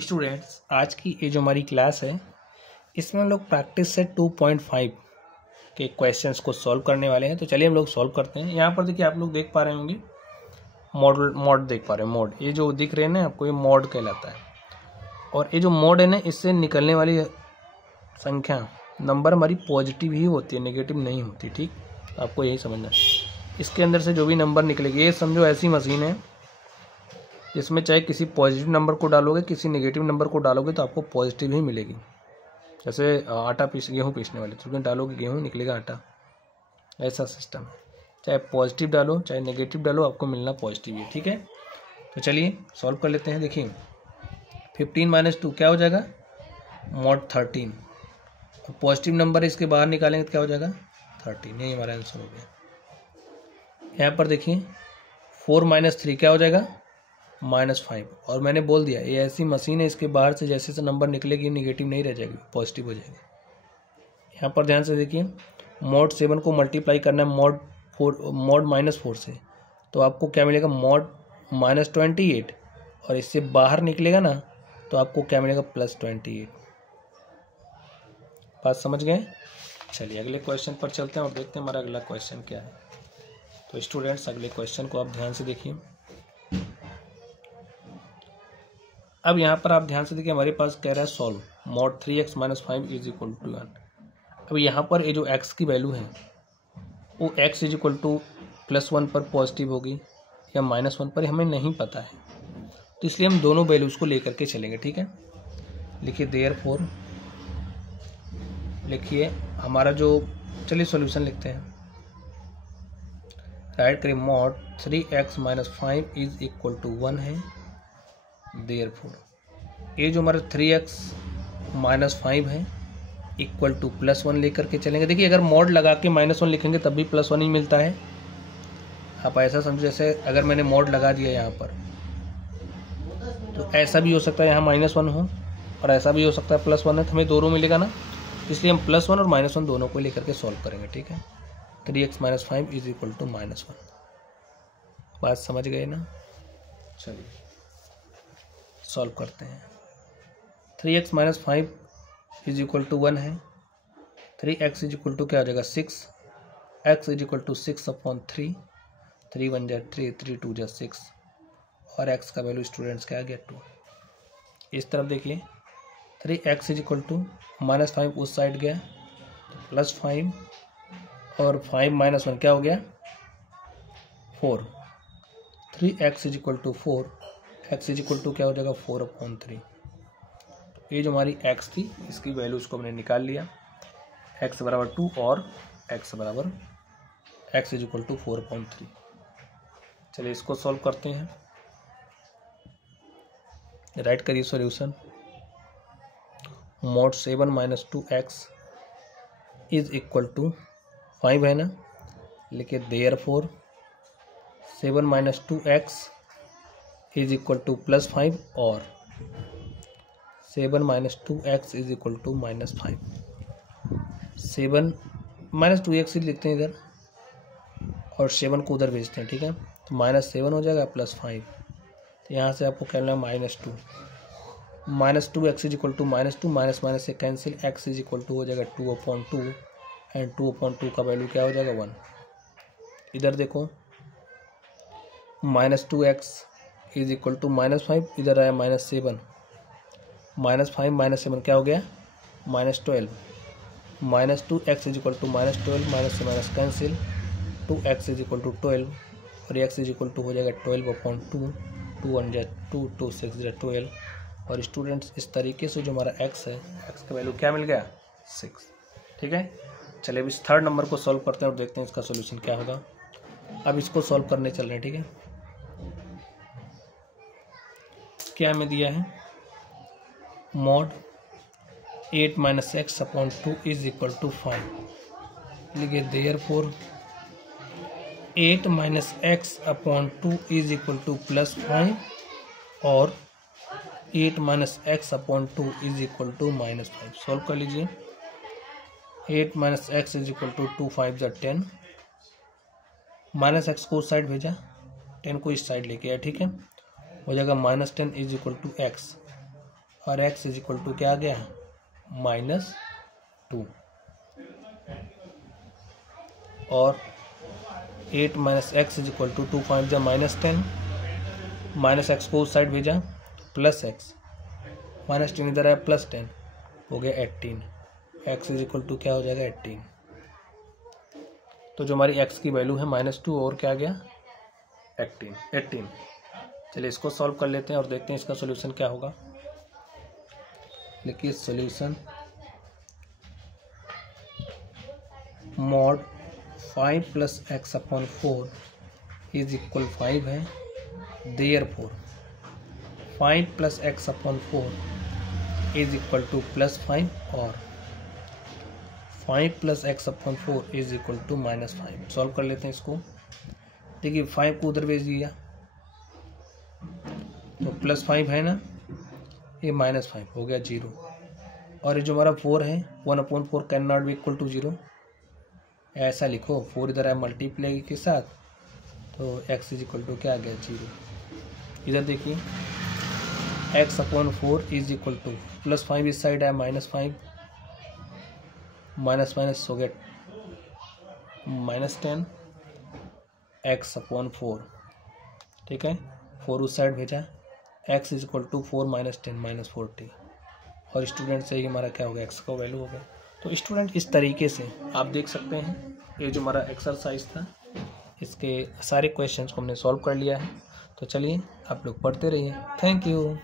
Students, आज की ये जो हमारी क्लास है इसमें हम लोग प्रैक्टिस से 2.5 के क्वेश्चंस को सॉल्व करने वाले हैं। तो चलिए हम लोग सॉल्व करते हैं। यहाँ पर देखिए आप लोग देख पा रहे होंगे मॉड देख पा रहे हैं। मॉड ये जो दिख रहे हैं ना आपको, ये मॉड कहलाता है। और ये जो मॉड है ना, इससे निकलने वाली संख्या नंबर हमारी पॉजिटिव ही होती है, नेगेटिव नहीं होती। ठीक, आपको यही समझना है। इसके अंदर से जो भी नंबर निकलेगी, ये समझो ऐसी मशीन है इसमें चाहे किसी पॉजिटिव नंबर को डालोगे, किसी नेगेटिव नंबर को डालोगे तो आपको पॉजिटिव ही मिलेगी। जैसे गेहूँ पीसने वाले, तो डालोगे गेहूँ निकलेगा आटा, ऐसा सिस्टम है। चाहे पॉजिटिव डालो चाहे नेगेटिव डालो, आपको मिलना पॉजिटिव ही। ठीक है, तो चलिए सॉल्व कर लेते हैं। देखिए 15 - 2 क्या हो जाएगा, मॉड 13। पॉजिटिव नंबर इसके बाहर निकालेंगे तो क्या हो जाएगा, 13। यही हमारा आंसर हो गया। यहाँ पर देखिए 4 - 3 क्या हो जाएगा, -5। और मैंने बोल दिया ये ऐसी मशीन है, इसके बाहर से जैसे से नंबर निकलेगी नेगेटिव नहीं रह जाएगी, पॉजिटिव हो जाएगी। यहाँ पर ध्यान से देखिए, मॉड 7 को मल्टीप्लाई करना है मॉड -4 से, तो आपको क्या मिलेगा, मॉड -28। और इससे बाहर निकलेगा ना तो आपको क्या मिलेगा, +28। बात समझ गए। चलिए अगले क्वेश्चन पर चलते हैं और देखते हैं हमारा अगला क्वेश्चन क्या है। तो स्टूडेंट्स, अगले क्वेश्चन को आप ध्यान से देखिए। अब यहाँ पर आप ध्यान से देखिए, हमारे पास कह रहा है सॉल्व मॉड 3x - 5 = 1। अब यहाँ पर ये जो x की वैल्यू है वो x = +1 पर पॉजिटिव होगी या -1 पर, हमें नहीं पता है। तो इसलिए हम दोनों वैल्यूज को लेकर के चलेंगे। ठीक है, लिखिए देयरफॉर, लिखिए हमारा जो, चलिए सॉल्यूशन लिखते हैं। राइट करिए, मॉड 3x - 5 = 1 है। देयरफॉर ये जो हमारा 3x - 5 है इक्वल टू +1 लेकर के चलेंगे। देखिए अगर मॉड लगा के -1 लिखेंगे तब भी +1 ही मिलता है। आप ऐसा समझो जैसे अगर मैंने मॉड लगा दिया यहाँ पर, तो ऐसा भी हो सकता है यहाँ -1 हो और ऐसा भी हो सकता है +1 है, तो हमें दोनों मिलेगा ना। इसलिए हम +1 और -1 दोनों को लेकर के सॉल्व करेंगे। ठीक है, 3x - 5 = -1। बात समझ गए ना। चलिए सॉल्व करते हैं। 3x - 5 = 1 है। 3x = क्या हो जाएगा, 6। x = 6/3। 3 × 1 = 3, 3 × 2 = 6। और x का वैल्यू स्टूडेंट्स क्या आ गया, 2। इस तरफ देखिए 3x = -5 उस साइड गया, +5 और 5 - 1 क्या हो गया, 4। 3x = 4, x = क्या हो जाएगा, 4/3। ये जो हमारी x थी इसकी वैल्यूज को हमने निकाल लिया, x = 2 और x = 4/3। चलिए इसको सॉल्व करते हैं। राइट करिए सॉल्यूशन, मॉड 7 - 2x = 5 है ना। लिखिए देयरफॉर 7 - 2x = +5 और 7 - 2x = -5। 7 - 2x ही लिखते हैं इधर और 7 को उधर भेजते हैं। ठीक है, तो -7 हो जाएगा +5। तो यहाँ से आपको क्या मिला, -2। -2x = -2, से कैंसिल, x = हो जाएगा 2/2 एंड 2/2 का वैल्यू क्या हो जाएगा, 1। इधर देखो -2x = -5, इधर आया -7, -5 - 7 क्या हो गया, -12। -2x = -12, से माइनस कैंसिल, 2x = 12 और x = हो जाएगा 12/2। 2 × 1 = 2, 2 × 6 = 12। और स्टूडेंट्स इस तरीके से जो हमारा x है, x का वैल्यू क्या मिल गया, 6। ठीक है, चलिए अब इस थर्ड नंबर को सॉल्व करते हैं और देखते हैं इसका सॉल्यूशन क्या होगा। अब इसको सॉल्व करने चल रहे हैं। ठीक है, क्या हमें दिया है, मॉड 8 - x/2 = 5। लिखिए देयरफॉर 8 - x/2 = +5 और 8 - x/2 = -5। सॉल्व कर लीजिए। 8 - x = 2, 5 × 10, -x को उस साइड भेजा, 10 को इस साइड लेके आया। ठीक है, हो जाएगा -10 = x। और x इज इक्वल टू क्या आ गया -2 और 8 minus x is equal to 2 5 जा -10 माइनस एक्स को उस साइड भेजा प्लस एक्स -10 इधर आया +10 हो गया 18 एक्स इज इक्वल टू क्या हो जाएगा 18। तो जो हमारी x की वैल्यू है -2 और क्या आ गया 18। चलिए इसको सॉल्व कर लेते हैं और देखते हैं इसका सॉल्यूशन क्या होगा। लिखिए solution mod 5 + x/4 is equal 5 है, therefore 5 + x/4 is equal to +5 और 5 + x/4 is equal to -5। Solve कर लेते हैं इसको। देखिए 5 को उधर भेज दिया तो +5 है ना, ये -5 हो गया 0 और ये जो हमारा 4 है 1/4 can not be equal to 0, ऐसा लिखो 4 इधर है मल्टीप्लाई के साथ तो x इज इक्वल टू क्या आ गया 0। इधर देखिए x/4 इज इक्वल टू +5 इस साइड है -5 माइनस हो गया -10 x/4 ठीक है, 4 उस साइड भेजा x इज इक्वल टू 4 - 10 -40 और स्टूडेंट से ही हमारा क्या हो गया x का वैल्यू हो गया। तो स्टूडेंट इस तरीके से आप देख सकते हैं ये जो हमारा एक्सरसाइज था इसके सारे क्वेश्चंस को हमने सॉल्व कर लिया है। तो चलिए आप लोग पढ़ते रहिए। Thank you.